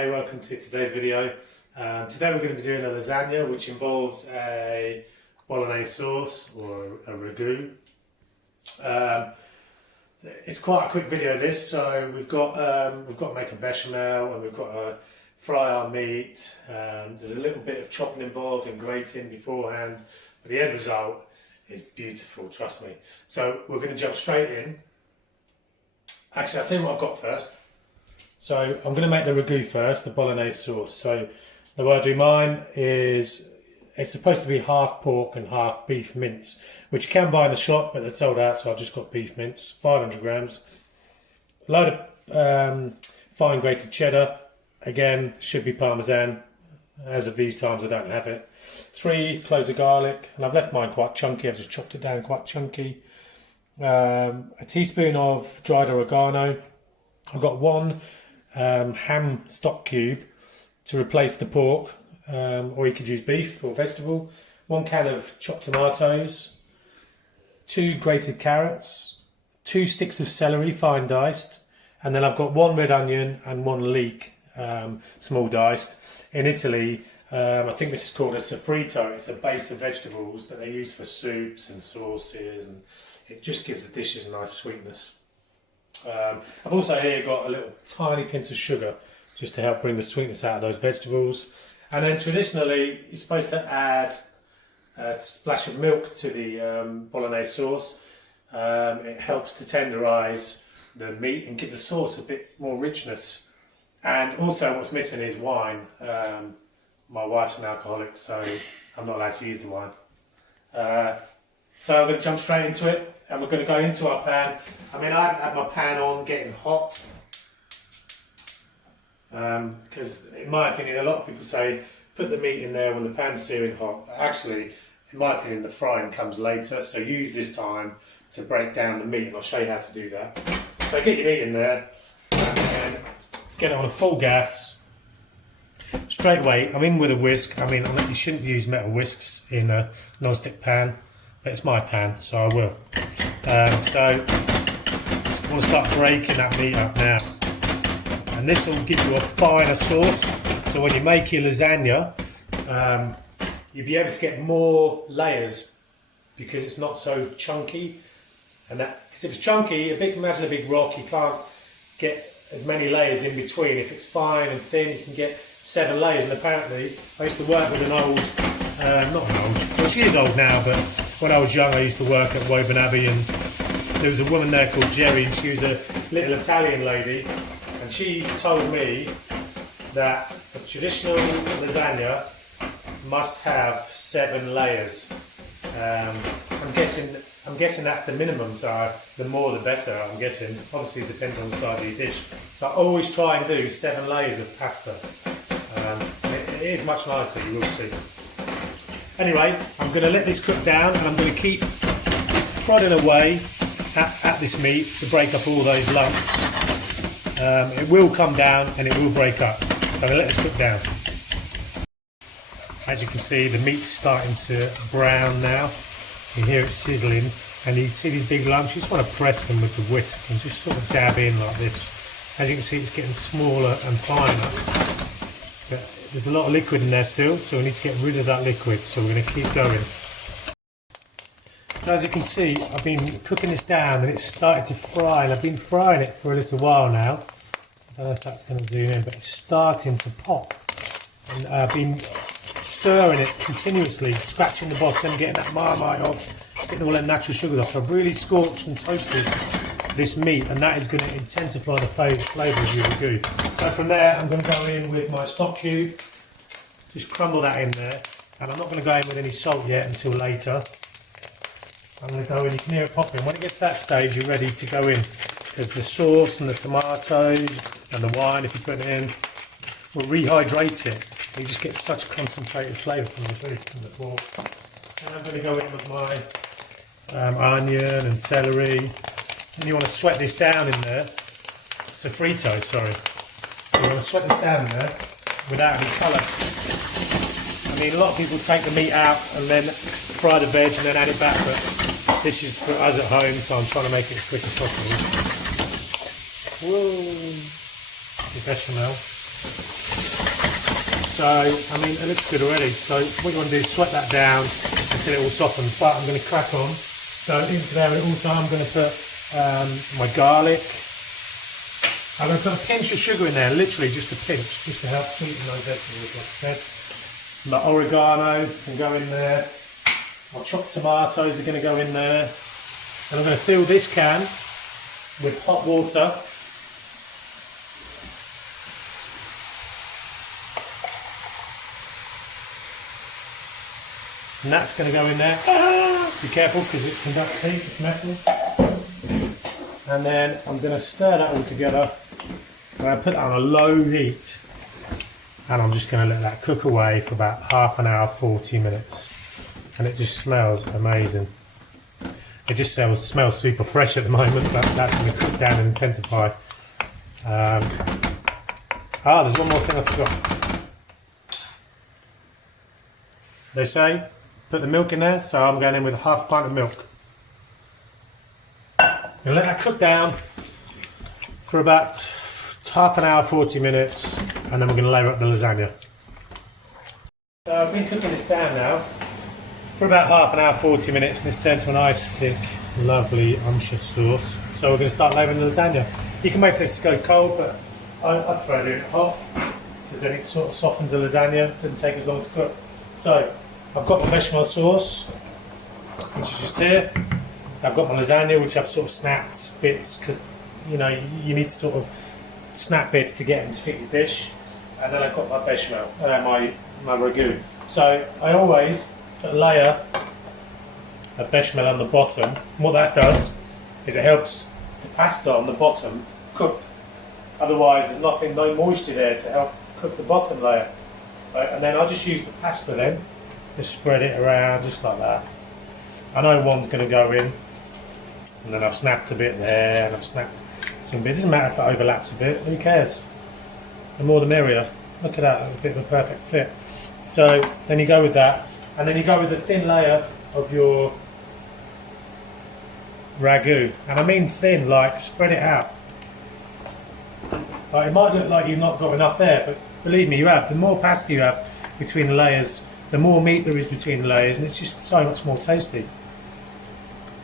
Hey, welcome to today's video. Today we're going to be doing a lasagna which involves a bolognese sauce or a ragu. It's quite a quick video this, so we've got to make a bechamel and we've got to fry our meat. There's a little bit of chopping involved and grating beforehand, but the end result is beautiful, trust me. So we're going to jump straight in. Actually, I'll tell you what I've got first. So I'm going to make the ragu first, the bolognese sauce. So the way I do mine is, it's supposed to be half pork and half beef mince, which you can buy in the shop, but they're sold out, so I've just got beef mince, 500 grams. A load of fine grated cheddar, again, should be parmesan. As of these times, I don't have it. 3 cloves of garlic, and I've left mine quite chunky, I've just chopped it down quite chunky. A teaspoon of dried oregano. I've got 1 ham stock cube to replace the pork, or you could use beef or vegetable. 1 can of chopped tomatoes, 2 grated carrots, 2 sticks of celery fine diced, and then I've got 1 red onion and 1 leek small diced. In Italy, I think this is called a sofrito. It's a base of vegetables that they use for soups and sauces, and it just gives the dishes a nice sweetness. I've also here got a little tiny pinch of sugar just to help bring the sweetness out of those vegetables. And then traditionally you're supposed to add a splash of milk to the bolognese sauce. It helps to tenderise the meat and give the sauce a bit more richness. And also what's missing is wine. My wife's an alcoholic, so I'm not allowed to use the wine. So I'm going to jump straight into it, and we're going to go into our pan. I mean, I had my pan on getting hot, because in my opinion, a lot of people say put the meat in there when the pan's searing hot. But actually, in my opinion, the frying comes later, so use this time to break down the meat, and I'll show you how to do that. So get your meat in there, and get it on a full gas. Straight away, I'm in with a whisk. I mean, you shouldn't use metal whisks in a non-stick pan, but it's my pan, so I will. So just want to start breaking that meat up now, and this will give you a finer sauce. So when you make your lasagna, you'll be able to get more layers because it's not so chunky. And that, because if it's chunky, imagine a big rock, you can't get as many layers in between. If it's fine and thin, you can get 7 layers. And apparently, I used to work with an old, not an old, well, she is old now, but when I was young, I used to work at Woburn Abbey, and there was a woman there called Jerry, and she was a little Italian lady, and she told me that a traditional lasagna must have 7 layers. I'm guessing that's the minimum, so the more the better, I'm guessing. Obviously it depends on the size of your dish. So I always try and do 7 layers of pasta. It is much nicer, you will see. Anyway, I'm going to let this cook down, and I'm going to keep prodding away at this meat to break up all those lumps. It will come down and it will break up. So I'm going to let this cook down. As you can see, the meat's starting to brown now. You hear it sizzling, and you see these big lumps. You just want to press them with the whisk and just sort of dab in like this. As you can see, it's getting smaller and finer. But there's a lot of liquid in there still, so we need to get rid of that liquid. So we're going to keep going. So as you can see, I've been cooking this down, and it's started to fry. And I've been frying it for a little while now. I don't know if that's going to zoom in, but it's starting to pop. And I've been stirring it continuously, scratching the bottom, getting that marmite off, getting all that natural sugars off. So I've really scorched and toasted this meat, and that is going to intensify the flavour of your ragu. So from there, I'm going to go in with my stock cube, just crumble that in there, and I'm not going to go in with any salt yet until later. I'm going to go in, you can hear it popping. When it gets to that stage, you're ready to go in, because the sauce and the tomatoes and the wine, if you put it in, will rehydrate it. You just get such a concentrated flavour from the beef and the pork. And I'm going to go in with my onion and celery. And you want to sweat this down in there. Sofrito, sorry. You want to sweat this down in there without any colour. I mean, a lot of people take the meat out and then fry the veg and then add it back, but this is for us at home, so I'm trying to make it as quick as possible. Whoa! The bechamel. So, I mean, it looks good already. So what you want to do is sweat that down until it all softens. But I'm going to crack on. So into there also I'm going to put my garlic. I'm going to put a pinch of sugar in there, literally just a pinch, just to help sweeten those vegetables, like I said. My oregano can go in there. My chopped tomatoes are going to go in there. And I'm going to fill this can with hot water. And that's going to go in there. Be careful because it conducts heat, it's metal. And then I'm going to stir that all together. I'm going to put that on a low heat. And I'm just going to let that cook away for about half an hour, 40 minutes. And it just smells amazing. It just smells super fresh at the moment, but that's going to cook down and intensify. There's one more thing I forgot. They say put the milk in there, so I'm going in with half a pint of milk. And let that cook down for about half an hour, 40 minutes, and then we're going to layer up the lasagna. So I've been cooking this down now for about half an hour, 40 minutes, and it's turned to a nice, thick, lovely unctuous sauce. So we're going to start layering the lasagna. You can wait for this to go cold, but I prefer doing it hot, because then it sort of softens the lasagna, doesn't take as long to cook. So I've got my bechamel sauce, which is just here. I've got my lasagna, which I've sort of snapped bits, because you know you need to sort of snap bits to get them to fit your dish. And then I've got my bechamel, my ragu. So I always put a layer of bechamel on the bottom. And what that does is it helps the pasta on the bottom cook. Otherwise, there's no moisture there to help cook the bottom layer. Right? And then I'll just use the pasta then to spread it around just like that. I know one's going to go in, and then I've snapped a bit there, and I've snapped some bit. It doesn't matter if it overlaps a bit, who cares? The more the merrier. Look at that, that's a bit of a perfect fit. So then you go with that, and then you go with a thin layer of your ragu. And I mean thin, like spread it out. Like, it might look like you've not got enough there, but believe me, you have. The more pasta you have between the layers, the more meat there is between the layers, and it's just so much more tasty.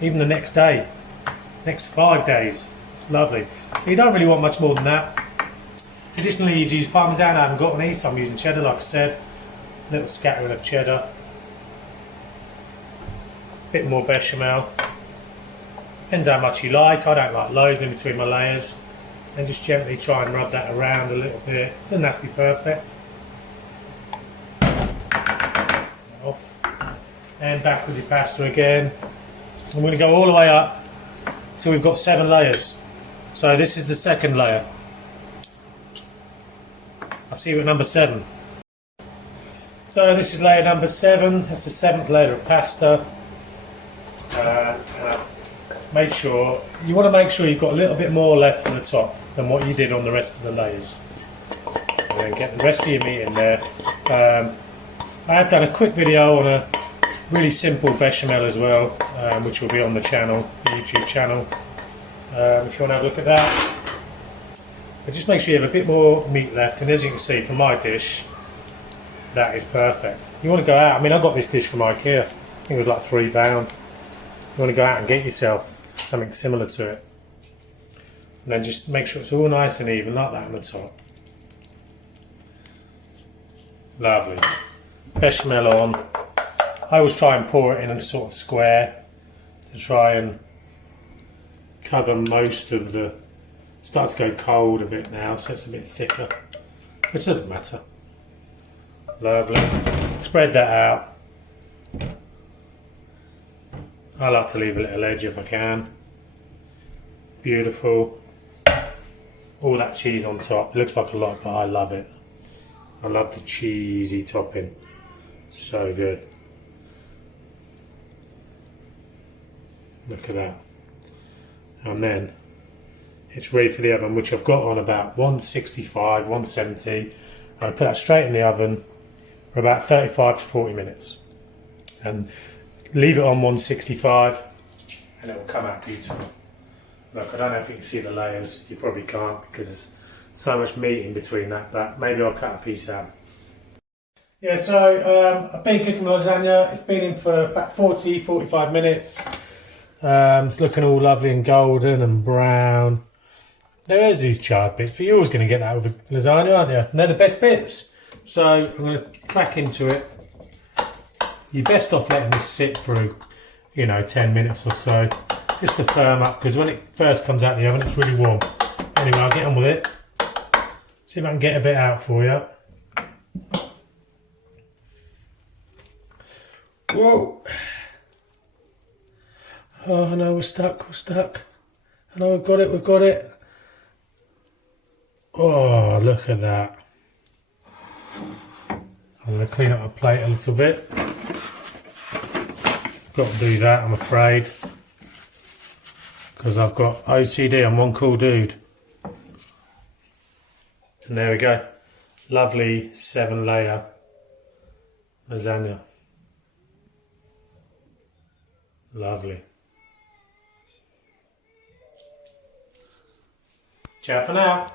Even the next day, next 5 days, it's lovely. So you don't really want much more than that. Traditionally you'd use parmesan, I haven't got any, so I'm using cheddar like I said. A little scattering of cheddar. A bit more bechamel. Depends how much you like, I don't like loads in between my layers. And just gently try and rub that around a little bit. Doesn't have to be perfect. Off. And back with your pasta again. I'm going to go all the way up till we've got 7 layers. So this is the second layer. I'll see you at number 7. So this is layer number 7. That's the 7th layer of pasta. Make sure you want to make sure you've got a little bit more left for the top than what you did on the rest of the layers. And then get the rest of your meat in there. I have done a quick video on a really simple bechamel as well, which will be on the channel, the YouTube channel, if you want to have a look at that. But just make sure you have a bit more meat left, and as you can see from my dish, that is perfect. You want to go out, I mean I got this dish from IKEA, I think it was like £3. You want to go out and get yourself something similar to it. And then just make sure it's all nice and even, like that on the top. Lovely. Bechamel on. I always try and pour it in a sort of square to try and cover most of the... It starts to go cold a bit now, so it's a bit thicker, which doesn't matter. Lovely. Spread that out. I like to leave a little edge if I can. Beautiful. All that cheese on top. It looks like a lot, but I love it. I love the cheesy topping. So good. Look at that. And then it's ready for the oven, which I've got on about 165, 170. I put that straight in the oven for about 35 to 40 minutes. And leave it on 165 and it will come out beautiful. Look, I don't know if you can see the layers. You probably can't because there's so much meat in between that, but maybe I'll cut a piece out. Yeah, so I've been cooking lasagna. It's been in for about 40-45 minutes. It's looking all lovely and golden and brown. There is these charred bits, but you're always going to get that with lasagna, aren't you? And they're the best bits. So I'm going to crack into it. You're best off letting this sit for, 10 minutes or so, just to firm up, because when it first comes out of the oven, it's really warm. Anyway, I'll get on with it. See if I can get a bit out for you. Whoa! Oh no, we're stuck. I know we've got it. Oh, look at that. I'm going to clean up my plate a little bit. Got to do that, I'm afraid, because I've got OCD. I'm one cool dude. And there we go. Lovely 7-layer lasagna. Lovely. Ciao for now.